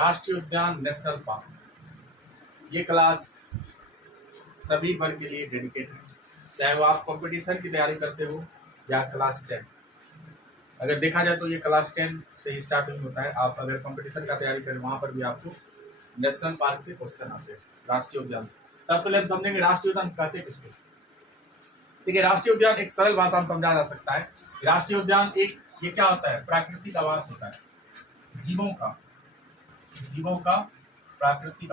राष्ट्रीय उद्यान national park, ये क्लास सभी वर्ग के लिए डेडिकेटेड है, चाहे वो आप कंपटीशन की तैयारी करते हो या क्लास 10। अगर देखा जाए तो ये क्लास 10 से ही स्टार्टिंग होता है। आप अगर कंपटीशन का तैयारी करें वहां पर भी आपको नेशनल पार्क से क्वेश्चन आते हैं, राष्ट्रीय उद्यान से। तब पहले हम समझेंगे राष्ट्रीय उद्यान कहते किसको। देखिए, राष्ट्रीय उद्यान एक सरल भाषा में समझा जा सकता है। राष्ट्रीय उद्यान ये क्या होता है, प्राकृतिक आवास होता है, जीवों का प्राकृतिक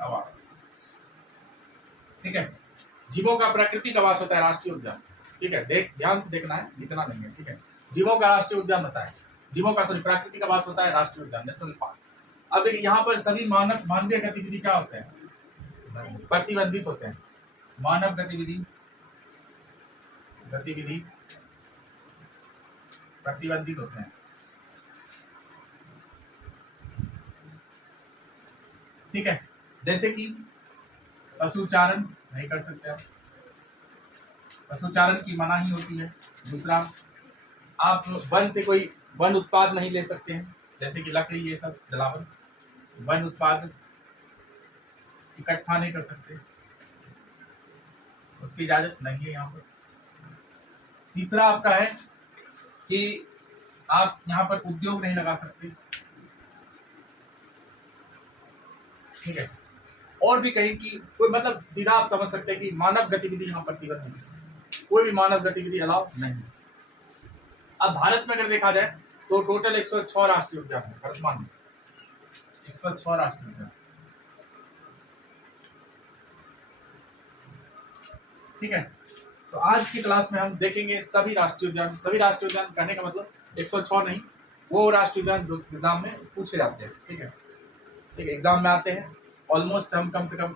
आवास, ठीक है। जीवों का प्राकृतिक आवास होता है राष्ट्रीय उद्यान, ठीक है। ध्यान से देखना है, लिखना नहीं है, ठीक है। जीवों का राष्ट्रीय उद्यान होता है, प्राकृतिक आवास होता है राष्ट्रीय उद्यान नेशनल पार्क। अब देखिए, यहाँ पर सभी मानवीय गतिविधि क्या होते हैं, प्रतिबंधित होते हैं। मानव गतिविधि प्रतिबंधित होते हैं, ठीक है। जैसे कि पशुचारण नहीं कर सकते आप, पशुचारण की मनाही होती है। दूसरा, आप वन से कोई वन उत्पाद नहीं ले सकते हैं, जैसे कि लकड़ी, ये सब जलावन, वन उत्पाद इकट्ठा नहीं कर सकते, उसकी इजाजत नहीं है यहाँ पर। तीसरा आपका है कि आप यहाँ पर उद्योग नहीं लगा सकते, ठीक है। और भी कहीं की कोई, मतलब सीधा आप समझ सकते हैं कि मानव गतिविधि यहाँ प्रतिबंधित है, कोई भी मानव गतिविधि अलाउ नहीं। अब भारत में अगर देखा जाए तो टोटल 106 राष्ट्रीय उद्यान है वर्तमान में, 106 राष्ट्रीय उद्यान, ठीक है। तो आज की क्लास में हम देखेंगे सभी राष्ट्रीय उद्यान कहने का मतलब 106 नहीं, वो राष्ट्रीय उद्यान जो एग्जाम में पूछे जाते हैं, ठीक है। एग्जाम में आते हैं ऑलमोस्ट। हम कम से कम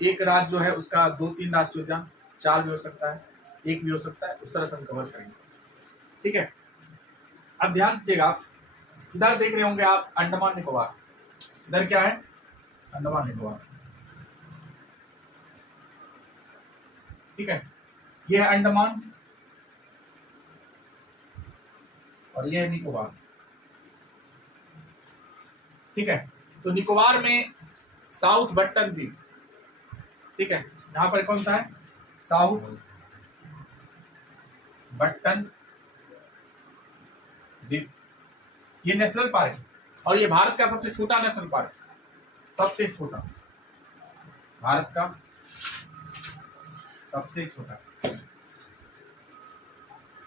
एक राज्य जो है उसका 2-3 राष्ट्रीय उद्यान, 4 भी हो सकता है, 1 भी हो सकता है, उस तरह से हम कवर करेंगे, ठीक है। अब ध्यान दीजिएगा, आप इधर देख रहे होंगे आप अंडमान निकोबार, इधर क्या है, अंडमान निकोबार, ठीक है। ये है अंडमान और ये है निकोबार, ठीक है। तो निकोबार में साउथ बट्टन द्वीप, ठीक है, यहाँ पर कौन सा है, साउथ बट्टन द्वीप, ये नेशनल पार्क है और ये भारत का सबसे छोटा नेशनल पार्क, सबसे छोटा, भारत का सबसे छोटा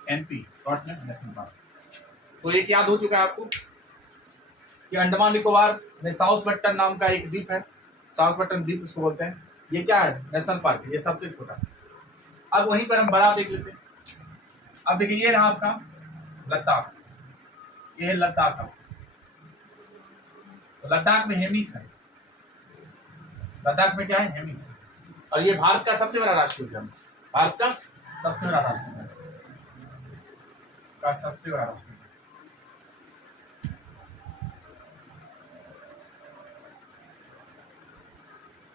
एनपी शॉर्ट में नेशनल पार्क। तो एक याद हो चुका है आपको कि अंडमान निकोबार में साउथ बट्टन नाम का एक द्वीप है, साउथ बट्टन द्वीप उसको बोलते हैं, ये क्या है, नेशनल पार्क है, ये सबसे छोटा। अब वहीं पर हम बड़ा देख लेते हैं। अब देखिए, ये रहा आपका लद्दाख, ये है लद्दाख का, तो लद्दाख में हेमिस है, लद्दाख में क्या है, हेमिस है। और ये भारत का सबसे बड़ा राष्ट्रीय उद्यान, भारत का सबसे बड़ा राष्ट्रीय उद्यान, सबसे बड़ा राष्ट्रीय उद्यान,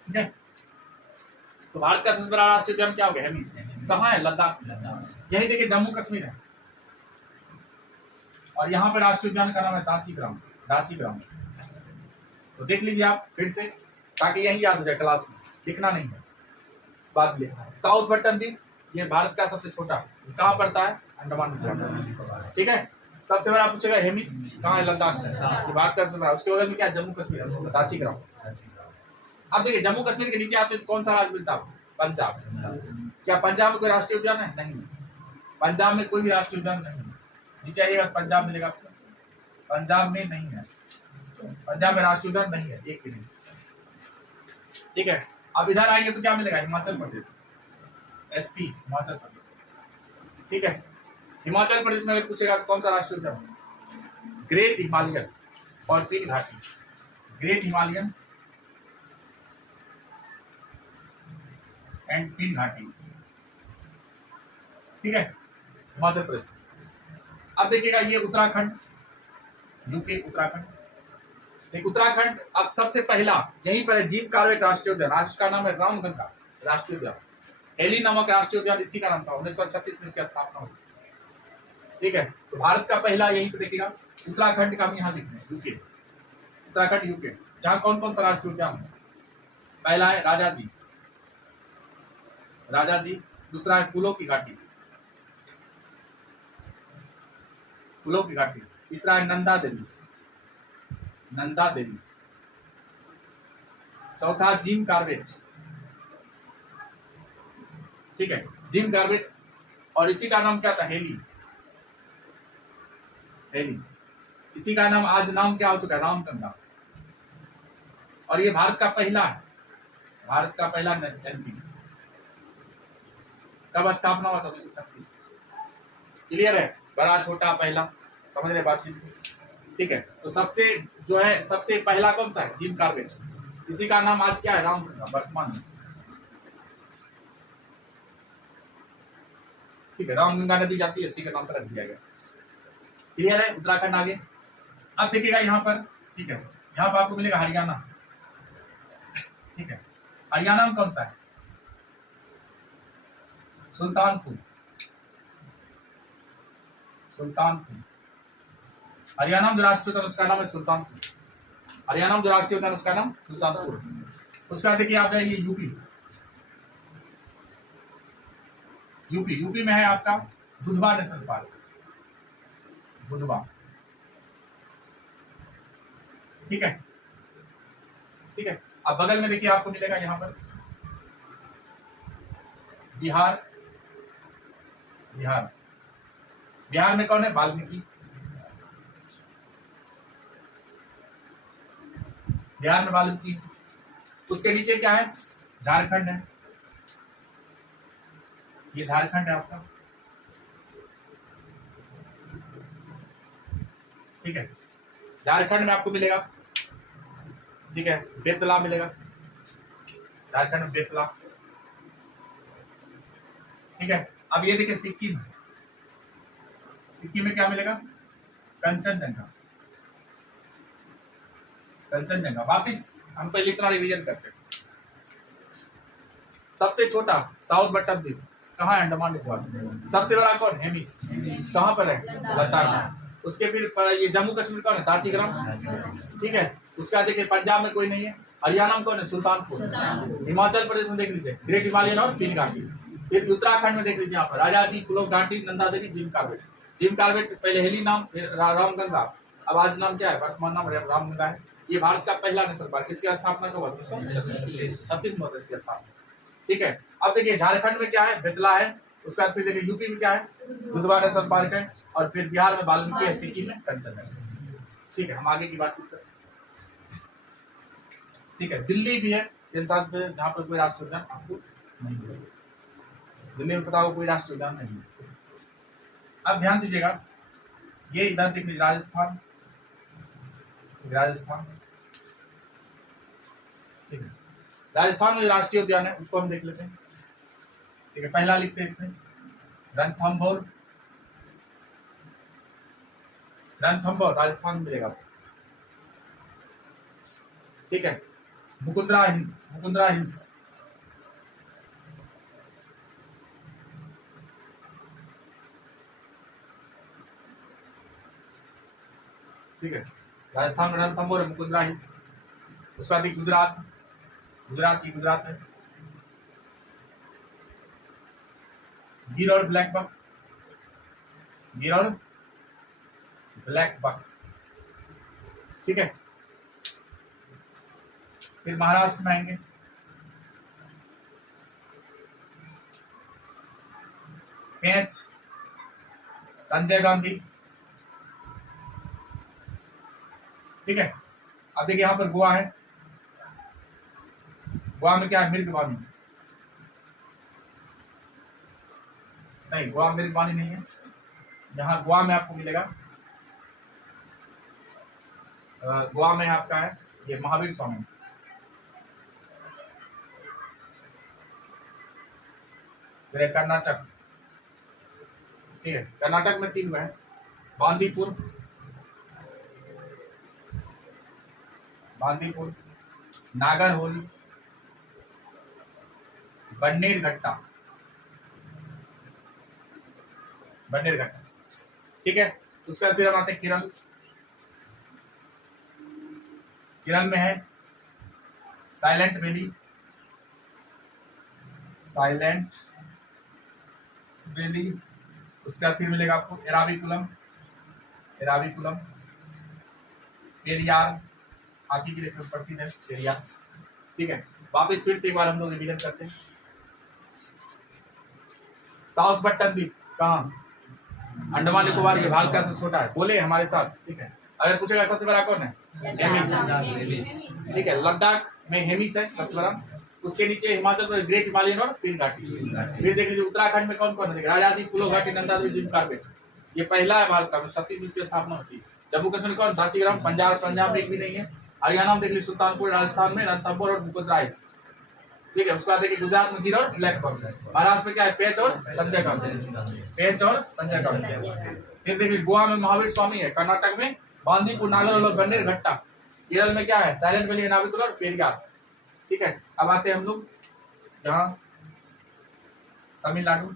ठीक है। तो भारत का सबसे बड़ा राष्ट्रीय उद्यान क्या हो गया, हेमिस। कहाँ है, लद्दाख, यही देखिए जम्मू कश्मीर है। और यहाँ पे राष्ट्रीय उद्यान का नाम है दाची ग्राम। तो देख लीजिए आप फिर से, ताकि यही याद हो जाए, क्लास में लिखना नहीं है, बाद में लिखना है। साउथ बट्टन द्वीप, ये भारत का सबसे छोटा, कहाँ पड़ता है, अंडमान निकोबार, ठीक है। सबसे बड़ा पूछेगा हेमिस, कहाँ है, लद्दाख में, ये भारत का सबसे बड़ा। उसके बगल में क्या है, जम्मू कश्मीर, दाची ग्राम। अब देखिए, जम्मू कश्मीर के नीचे आते हैं तो कौन सा राज्य मिलता है, पंजाब। क्या पंजाब में कोई राष्ट्रीय उद्यान है, नहीं, पंजाब में कोई भी राष्ट्रीय उद्यान नहीं। नीचे आइएगा, पंजाब मिलेगा आपको, पंजाब में नहीं है, पंजाब में राष्ट्रीय उद्यान नहीं है, एक भी नहीं, ठीक है। अब इधर आएंगे तो क्या मिलेगा, हिमाचल प्रदेश, एसपी हिमाचल प्रदेश, ठीक है। हिमाचल प्रदेश में अगर पूछेगा तो कौन सा राष्ट्रीय उद्यान, ग्रेट हिमालयन और पीन घाटी, ग्रेट हिमालयन एंड पीन घाटी, ठीक है, हिमाचल प्रदेश। अब देखिएगा, ये उत्तराखंड, यूपी उत्तराखंड, एक उत्तराखंड। अब सबसे पहला यहीं पर है जीव कार्बेट राष्ट्रीय उद्यान, आज उसका नाम है रामगंगा राष्ट्रीय उद्यान। हेली नामक राष्ट्रीय उद्यान इसी का नाम था, 1936 में इसकी स्थापना हुई, ठीक है। तो भारत का पहला यहीं पे देखिएगा, उत्तराखंड का हम यहाँ लिख रहे हैं, यूके, उत्तराखंड यूके। यहाँ कौन कौन सा राष्ट्रीय उद्यान है? पहला है राजा जी, राजा जी। दूसरा है फूलों की घाटी, फूलों की घाटी। तीसरा है नंदा देवी, नंदा देवी। चौथा जिम कार्बेट, ठीक है, जिम कार्बेट। और इसी का नाम क्या था? Hailey, Hailey. इसी का नाम आज नाम क्या हो चुका है? रामगंगा। और ये भारत का पहला है, भारत का पहला एमपी। कब स्थापना हुआ था? 1936। क्लियर है? बड़ा छोटा पहला, समझ रहे बातचीत? ठीक है। तो सबसे जो है सबसे पहला कौन सा है? Jim Corbett. इसी का नाम आज क्या है? रामगंगा वर्तमान में। ठीक है, रामगंगा नदी जाती है, इसी के नाम पर रख दिया गया। क्लियर है? उत्तराखंड आगे। अब देखिएगा यहाँ पर, ठीक है, यहाँ पर आपको मिलेगा हरियाणा। ठीक है, हरियाणा में कौन सा है? सुल्तानपुर, सुल्तानपुर। हरियाणा में जो राष्ट्रीय उद्यान उसका नाम है सुल्तानपुर। हरियाणा में जो राष्ट्रीय उद्यान उसका नाम सुल्तानपुर। उसके बाद देखिए आप जाइए यूपी, यूपी। यूपी में है आपका दुधवा नेशनल पार्क, दुधवा। ठीक है, ठीक है। अब बगल में देखिए आपको मिलेगा यहाँ पर बिहार, बिहार। बिहार में कौन है? वाल्मीकि। बिहार में वाल्मीकि। उसके नीचे क्या है? झारखंड है, ये झारखंड है आपका। ठीक है, झारखंड में आपको मिलेगा, ठीक है, बेतला मिलेगा, झारखंड में बेतला। ठीक है। अब ये देखिए सिक्किम, सिक्किम में क्या मिलेगा? कंचनजंगा, कंचनजंगा। वापिस हम पहले इतना रिवीजन करते हैं। सबसे छोटा साउथ बटन द्वीप कहाँ है? अंडमान निकोबार। सबसे बड़ा कौन? हेमिस, कहाँ पर है? लद्दाख में। उसके फिर ये जम्मू कश्मीर कौन है? दाचीग्राम। ठीक है। उसके बाद देखिए पंजाब में कोई नहीं है। हरियाणा में कौन है? सुल्तानपुर। हिमाचल प्रदेश में देख लीजिए ग्रेट हिमालयन और पीली घाटी। फिर उत्तराखंड में देख लीजिए यहाँ पर राजा जी, फूलों घाटी, Nanda Devi, Jim Corbett. Jim Corbett पहले हेली नाम, रामगंगा, अब आज नाम क्या है? वर्तमान नाम रामगंगा है। ये भारत का पहला नेशनल पार्क। इसकी स्थापना कब हुआ? 36 में इसकी स्थापना। ठीक है। अब देखिए झारखंड में क्या है? बेतला है। उसके बाद फिर देखिए यूपी में क्या है? दुधवा नेशनल पार्क है। और फिर बिहार में वाल्मीकि है, सिक्किम में कंचनजंगा। ठीक है, हम आगे की बातचीत करें। ठीक है, दिल्ली भी है इंसान पे, जहाँ पर कोई राष्ट्रीय उद्यान आपको नहीं मिलेगा। दिल्ली में पता हो कोई राष्ट्रीय उद्यान नहीं है। अब ध्यान दीजिएगा, ये इधर देख लीजिए राजस्थान, राजस्थान। ठीक है, राजस्थान में राष्ट्रीय उद्यान है उसको हम देख लेते हैं। ठीक है, पहला लिखते हैं इसमें रणथंभौर, रणथंभौर राजस्थान में मिलेगा। ठीक है, मुकुंदरा हिल्स, मुकुंदरा हिल्स। ठीक है, राजस्थान में रणथंभौर, मुकुंदरा हिल्स। उसके बाद गुजरात, गुजरात की गुजरात है गिर और ब्लैक बक, गिर और ब्लैक बक। ठीक है, फिर महाराष्ट्र में आएंगे पेंच, संजय गांधी। ठीक है, अब देखिए यहां पर गोवा है। गोवा में क्या है? मिर्गवानी। नहीं, गोवा मिर्गवानी नहीं है। यहाँ गोवा में आपको मिलेगा, गोवा में आपका है ये महावीर स्वामी। फिर कर्नाटक। ठीक है, कर्नाटक में 3 है, बांदीपुर, बांदीपुर, नागरहोली, बन्नेरघट्टा, बन्नेरघट्टा। ठीक है। उसके बाद फिर हम आते हैं केरल। केरल में है साइलेंट वैली, साइलेंट वैली। उसके बाद फिर मिलेगा आपको एराविकुलम, एराविकुलम, पेरियार, हाथी के लिए प्रसिद्ध है पेरियार। ठीक है, वापस फिर से एक बार हम लोग रिवीजन करते हैं। साउथ बट्टन द्वीप कहाँ? अंडमान निकोबार, ये भारत का सबसे छोटा है। बोले हमारे साथ, ठीक है। अगर पूछेगा सबसे बड़ा कौन है? हेमिस। ठीक है, लद्दाख में हेमिस है सबसे बड़ा। उसके नीचे हिमाचल प्रदेश, ग्रेट हिमालयन और पीर घाटी। फिर देख लीजिए उत्तराखंड में कौन कौन है? राजाजी, फूलो घाटी, नंदा देवी, जिम कार्पेट। ये पहला है भारत का, 37 में इसकी स्थापना होती है। जम्मू कश्मीर कौन? दाचीग्राम, पंजाब में एक भी नहीं है। हरियाणा में देख लीजिए सुल्तानपुर, राजस्थान में रणथंभौर और मुकुंदरा हिल्स। ठीक है, उसके बाद देखिए गुजरात में गिर और ब्लैकबक। महाराष्ट्र में क्या है? पेच और संजय गांधी, पेच और संजय गांधी। फिर देखिए गोवा में महावीर स्वामी है, कर्नाटक में बांदीपुर, नागर और बन्नेर घट्टा। केरल में क्या है? साइलेंट वैली, एराविकुलम और पेरियार। ठीक है, अब आते हैं हम लोग यहाँ तमिलनाडु।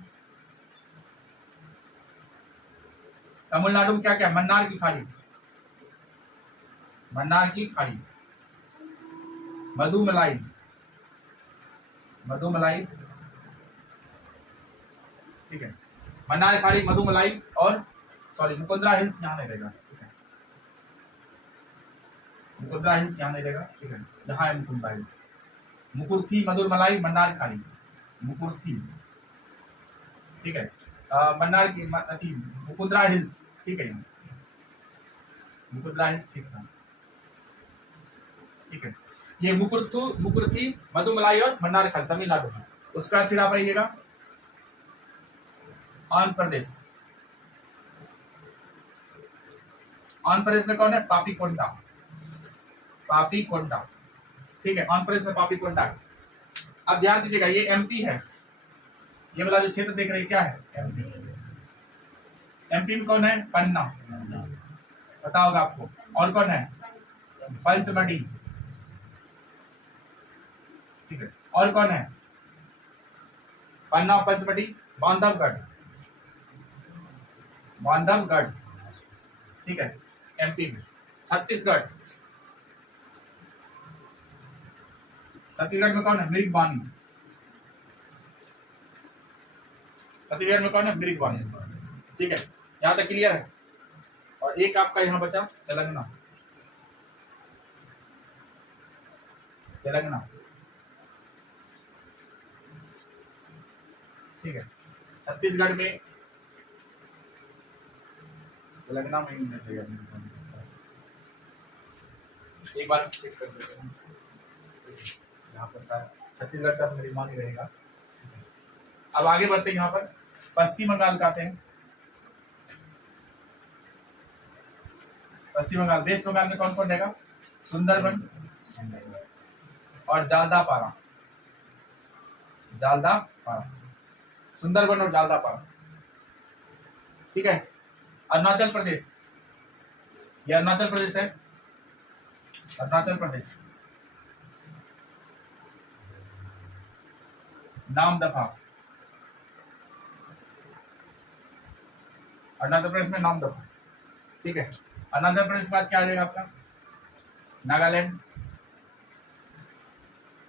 तमिलनाडु में क्या क्या? मन्नार की खाड़ी, मन्नार की खाड़ी, मधुमलाई, मधुमलाई। ठीक है, मन्नार खाड़ी, मधुमलाई और सॉरी मुकुंदरा हिल्स यहाँ नहीं रहेगा। ठीक है, मुकुंदरा हिल्स यहाँ नहीं रहेगा। ठीक है, यहाँ है मुकुंदरा हिल्स। मुकुर्थी, मधुमलाई, मन्नार खाड़ी, मुकुर्थी। ठीक है, मन्नार की मुकुंदरा हिल्स। ठीक है, मुकुंदरा हिल्स। ठीक है, ठीक है, ये मुकुर्थी, मधुमलाई और मन्नार खाड़ी तमिलनाडु में। उसके बाद फिर आप आइएगा आंध्र प्रदेश। आंध्र प्रदेश में कौन है? पापीकोंडा, पापीकोंडा। ठीक है, आंध्र प्रदेश में पापीकोंडा। अब ध्यान दीजिएगा, ये एमपी है। ये वाला जो क्षेत्र देख रहे हैं क्या है? एमपी। एमपी में कौन है? पन्ना, पता होगा आपको। और कौन है? पंचमढ़ी। ठीक है, और कौन है? पन्ना, पंचमढ़ी, बांधवगढ़, बांधवगढ़। ठीक है, एमपी में। छत्तीसगढ़, छत्तीसगढ़ में कौन है? मृगवानी। छत्तीसगढ़ में कौन है? मृगवानी। ठीक है, यहाँ तक क्लियर है। और एक आपका यहाँ बचा तेलंगाना, तेलंगाना। ठीक है, छत्तीसगढ़ में तेलंगाना में ही नहीं रहेगा। एक बार चेक कर देते हैं, यहाँ पर शायद छत्तीसगढ़ का मेरी मान ही रहेगा। अब आगे बढ़ते हैं, यहाँ पर पश्चिम बंगाल का आते हैं। पश्चिम बंगाल, वेस्ट बंगाल में कौन कौन रहेगा? सुंदरबन और जालदापारा, जालदापारा, सुंदरबन और जालदापारा। ठीक है, अरुणाचल प्रदेश, ये अरुणाचल प्रदेश है, अरुणाचल प्रदेश। नामदफा, अरुणाचल प्रदेश में नामदफा। ठीक है, अरुणाचल प्रदेश के बाद क्या आ जाएगा आपका? नागालैंड,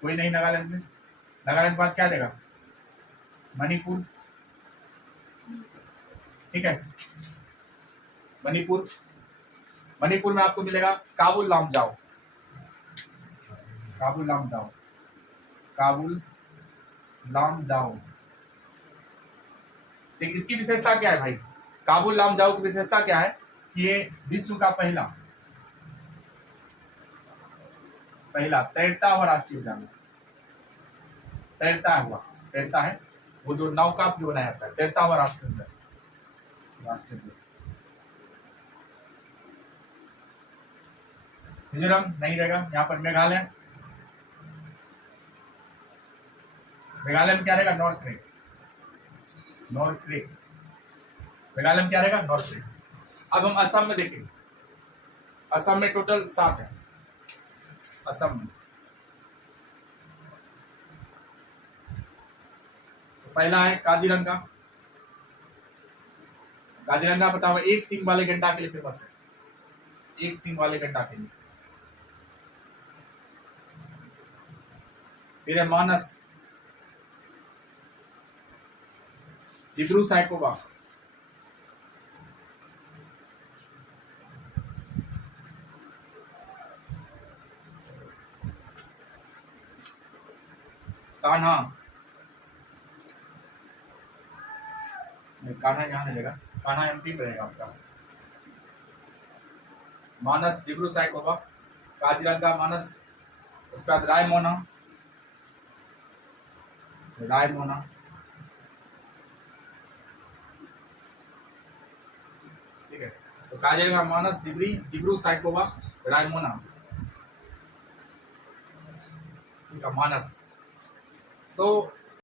कोई नहीं नागालैंड में। नागालैंड के बाद क्या आ जाएगा? मणिपुर। ठीक है, मणिपुर, मणिपुर में आपको मिलेगा काबुल लामजाओ, काबुल लामजाओ, काबुल लामजाओ। ठीक, इसकी विशेषता क्या है भाई? काबुल लामजाओ की विशेषता क्या है कि ये विश्व का पहला तैरता हुआ राष्ट्रीय उद्यान, तैरता हुआ, तैरता है वो जो नौका जो बनाया जाता है, तैरता हुआ राष्ट्रीय उद्यान, राष्ट्रीय उद्यान। मिजोरम नहीं रहेगा। यहाँ पर मेघालय, मेघालय में क्या रहेगा? North crack, north crack, Meghalaya में क्या रहेगा? North crack. अब हम असम में देखेंगे, असम में टोटल 7 है। असम में तो पहला है काजीरंगा, काजीरंगा पता हुआ एक सींग वाले गैंडा के लिए फेमस है, एक सींग वाले गैंडा के लिए। फिर है मानस, दिब्रू साइकोवा, कान्हा, कान्हा यहाँ नहीं रहेगा, कान्हा एमपी में रहेगा आपका। मानस, दिब्रू साइकोवा, काजीरंगा, मानस, उसके बाद रायमोना, रायमोना, ठीक है। तो काजीरंगा, मानस, दिब्रू साइकोवा, रायमोना, ठीक है, मानस। तो